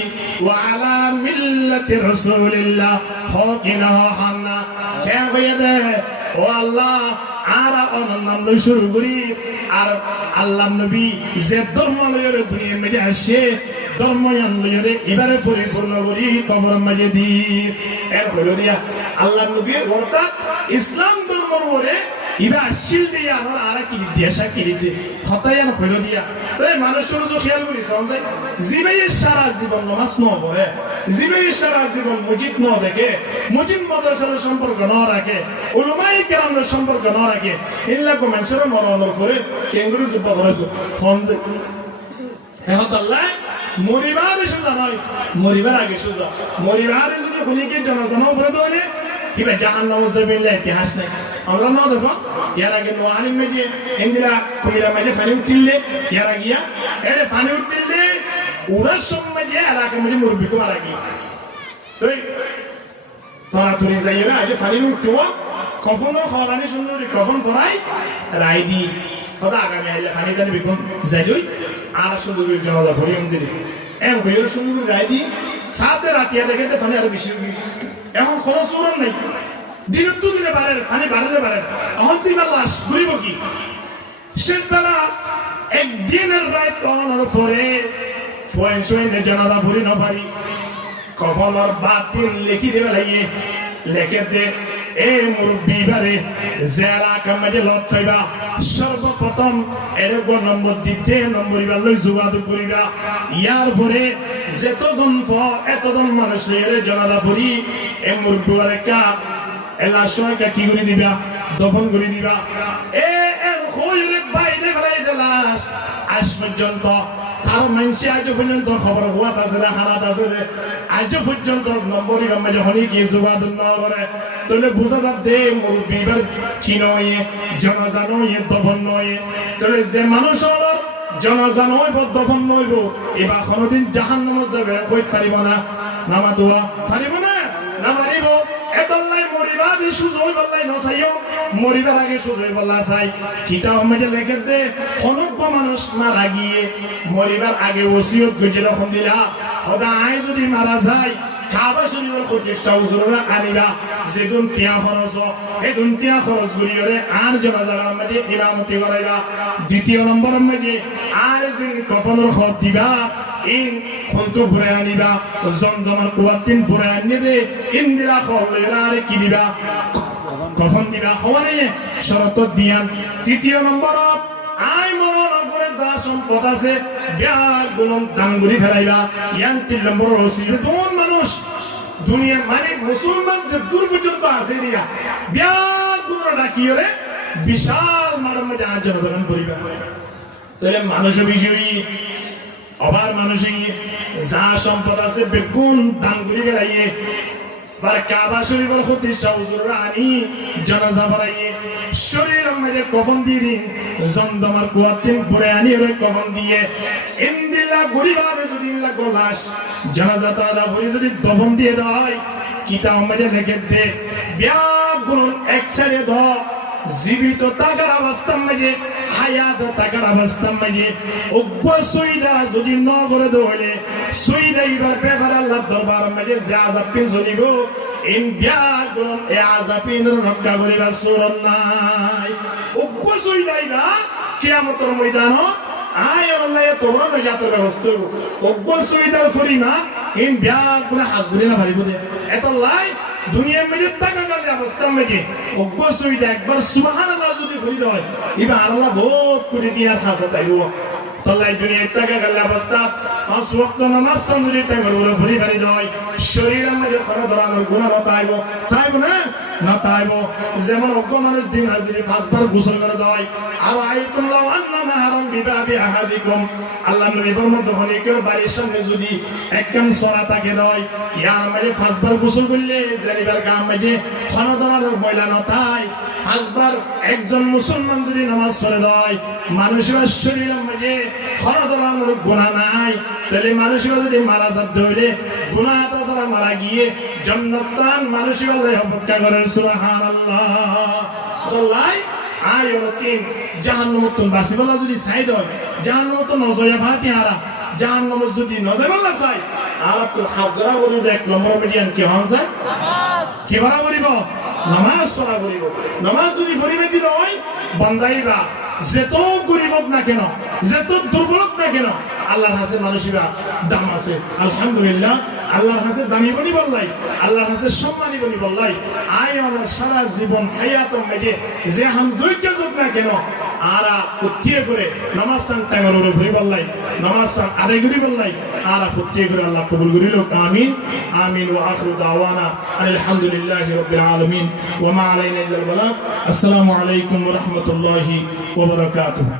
ওয়া আলা মিল্লাতি রাসূলিল্লাহ হকিনা হান্না কে হয়ে দে ও আল্লাহ আরা অনন্নাম লই শুরু করি আর আল্লাহ নবী যে ধর্ম লইরে দুনিয়ার মধ্যে আসে ধর্ময়ান লইরে এবারে পরিপূর্ণ করি কবর মাঝে দি এর হলো দিয়া আল্লাহ নবীর অর্থাৎ ইসলাম ধর্মর ওরে ইবা আসিল দিয়া আমার আরা কি দেশা কি দিতে হতায়ান হলো দিয়া তাই মানুষের তো খেয়াল করি সমঝে জীবে সারা জীবন নামাজ ন পড়ে জীবে সারা জীবন মসজিদ ন দেখে মসজিদ মাদ্রাসার সম্পর্ক ন রাখে উলামায়ে কেরামের সম্পর্ক ন রাখে ইল্লা কো মানুষের মরণের পরে কেঙ্গুরু জুব্বা পরে তো সমঝে আল্লাহ মরিবার সোজা নয় মরিবার আগে সোজা মরিবার যদি খুনিকে জানাজানা উপরে দৌড়ে কিবা জাহান্নাম যাবিল্লাহ ইতিহাস নাই আমরা না দেখো ইয়ার আগে নোয়ানি মেজে ইন্দিরা কুমিরা মেজে পানি উঠিলে ইয়ার আগিয়া এরে পানি উঠিলে উড়ার সময় যে এলাকা মেজে মুরব্বি কো মারা গিয়ে তুই তোরা তুরি যাইরা আগে পানি উঠতো কফনের খরানি সুন্দরী কফন ফরাই রাই দি খোদা আগামী আইলে পানি দানি বিকুন যাইলই আর সুন্দরীর জানাজা ভরিয়ম দিলি এম হইর সুন্দরী রাই দি সাথে রাতিয়া দেখে পানি আর বেশি এখন খরচ উড়ন নাই দিন তো দিনে বাড়েন পানি বাড়লে বাড়েন এখন তুই লাশ ঘুরিব কি শেষ বেলা একদিনের রাত অনার পরে ফয়েন সইনে জানাজা ভরি ন পারি কফনের বাতিল লিখি দেবে লাগিয়ে লেখে দে এ মুরব্বী বারে জেলা কমিটি লত থাইবা সর্বপ্রথম এর নম্বর দিতে নম্বর লই যোগাযোগ করিবা ইয়ার পরে যেতজন এতজন মানুষ এর জানাজা পড়ি এ মুরব্বী বারে কা এলা সময়টা কি করে দিবা দফন করে দিবা এর হইরে বাইরে ফেলাই দিলাস আজ পর্যন্ত তার মানুষ আজ পর্যন্ত খবর হওয়া আছে হারাত আছে আজ পর্যন্ত নম্বর ইমামে যখন কি জুবাদুন না করে তাহলে বুঝা যাবে মুরব্বিবার কি নয় জানাজা নয় দফন নয় তাহলে যে মানুষ হলো জানাজা নয় দফন নইব এবার কোনদিন জাহান্নামে যাবে কই পারিব না নামাতুয়া পারিব না না পারিব এতলাই মরিবা দি সুজই বললাই নসাইও মরিবার আগে সুজই বললা চাই কিতাব আমাদের লেখে দে হনব্য মানুষ মারা গিয়ে মরিবার আগে ওসিয়ত করে যখন দিলা খোদা আয় যদি মারা যায় কাবা শরীফের প্রতিষ্ঠা হুজুররা আনিবা যেদুন টিয়া খরচ এই দুনটিয়া খরচ করিয়রে আর জানাজার মধ্যে ইমামতি করাইবা দ্বিতীয় নম্বরের মধ্যে আর যিন কফনের খত দিবা ইন খন্তু ভরে আনিবা জমজমার কুয়াতিন ভরে আনিয়ে দে ইন্দিরা খলেরা আর কি দিবা কফন দিবা হওয়ানে শরত দিয়ান তৃতীয় নম্বর আই মরণের পরে যা সম্পদ আছে ব্যাগগুলো দাঙ্গুরি ফেলাইবা ইয়ান 3 নম্বর রসিদ কোন মানুষ দুনিয়া মানে মুসলমান যে দূর পর্যন্ত আছে রিয়া ব্যাগগুলো ডাকিয়রে বিশাল মাঠের মধ্যে আয়োজন করিবা তাহলে মানুষ বিষয়ই আবার মানুষই যা সম্পদ আছে বেগুন দাঙ্গুরি ফেলাইয়ে বার কাবা শরীফের প্রতিষ্ঠা হুজুররা আনি জানাজা পড়াইয়ে শরীরের মধ্যে কফন দিয়ে দিন জমজমার কুয়াতিন পরে আনি ওই কফন দিয়ে ইন্দিলা গরিবাবে যদি ইল্লা গোলাস জানাজা তারা ভরে যদি দফন দিয়ে দেয় কিতাব মধ্যে লিখে দে ব্যাগুলো এক সাইডে দ জীবিত থাকার অবস্থার মধ্যে হায়াত থাকার অবস্থার মধ্যে অবশ্যইদা যদি ন করে দৌড়ে সুইদা এবার ব্যাপার আল্লাহ দরবার মধ্যে যে আযাবিন চলিব ইন ব্যাগুলো এ আযাবিন রক্ষা করিবা সুরন নাই অবশ্যইদা ইবা কিয়ামতের ময়দানত আয় আল্লাহ তোমরা নাজাতের ব্যবস্থা করব অবশ্যইদার পরিমাণ ইন ব্যাগুলো হাজরি না ভারিব দে এত লাই দুনিয়ার মধ্যে টাকা গালের অবস্থার মধ্যে অবশ্যই একবার সুবহানাল্লাহ যদি ফরিদ হয় এবার আল্লাহ বহুত কোটি টিয়ার খাসা তাইব তাহলে দুনিয়ার টাকা গালের অবস্থা 5 ওয়াক্ত নামাজ সন্ধ্যের টাইমে ওরে ফরি ফরিদ হয় শরীরের মধ্যে খরা ধরানোর গুনাহ নতাইব তাইব না নতাইব যেমন অজ্ঞ মানুষ দিন হাজিরি 5 বার গোসল করে যায় আর আয়াতুল্লাহ আন্নামা হারাম বিবাবি আহাদিকুম আল্লাহ নবী ফরমান দহনিকের বাড়ির সামনে যদি একখান সরা থাকে দেয় ইয়ার মধ্যে 5 বার গোসল করলে জানিবার গাম মধ্যে খরা ধরানোর ময়লা নতাই 5 বার একজন মুসলমান যদি নামাজ পড়ে দেয় মানুষের শরীরের মধ্যে খরা ধরানোর গুনাহ নাই তাহলে মানুষের যদি মারা যাত হইলে গুনাহ তাছাড়া মারা গিয়ে জান্নাতান মানুষের আল্লাহ অপেক্ষা করেন সুবহানাল্লাহ আল্লাহ আয়রতিন জাহান্নামত বাসিবালা যদি সাইদ হয় জাহান্নামত নজয়া ফাতি হারা জাহান্নাম যদি নজয়াবাল্লা চাই আর তো হাজরা বলি এক নম্বর মিডিয়ান কি হন স্যার নামাজ কি বড় বলিব নামাজ পড়া বলিব নামাজ যদি পরিবে দিল হয় বান্দাইবা যত গরিব না কেন যত দুর্বল না কেন আল্লাহর কাছে মানুষের দাম আছে আলহামদুলিল্লাহ আল্লাহর কাছে দামি বলি বললাই আল্লাহর কাছে সম্মানী বলি বললাই আয় আমার সারা জীবন হায়াত মেটে যে হাম যোগ্য যোগ না কেন আরা ফুটিয়ে করে নামাজ সান টাইমের উপরে বললাই নামাজ সান আদায় করি বললাই আরা ফুটিয়ে করে আল্লাহ কবুল করিল আমিন আমিন ওয়া আখিরু দাওয়ানা আলহামদুলিল্লাহি রাব্বিল আলামিন ওয়া মা আলাইনা ইল্লাল বালাগ আসসালামু আলাইকুম ওয়া রাহমাতুল্লাহি ওয়া বারাকাতুহু।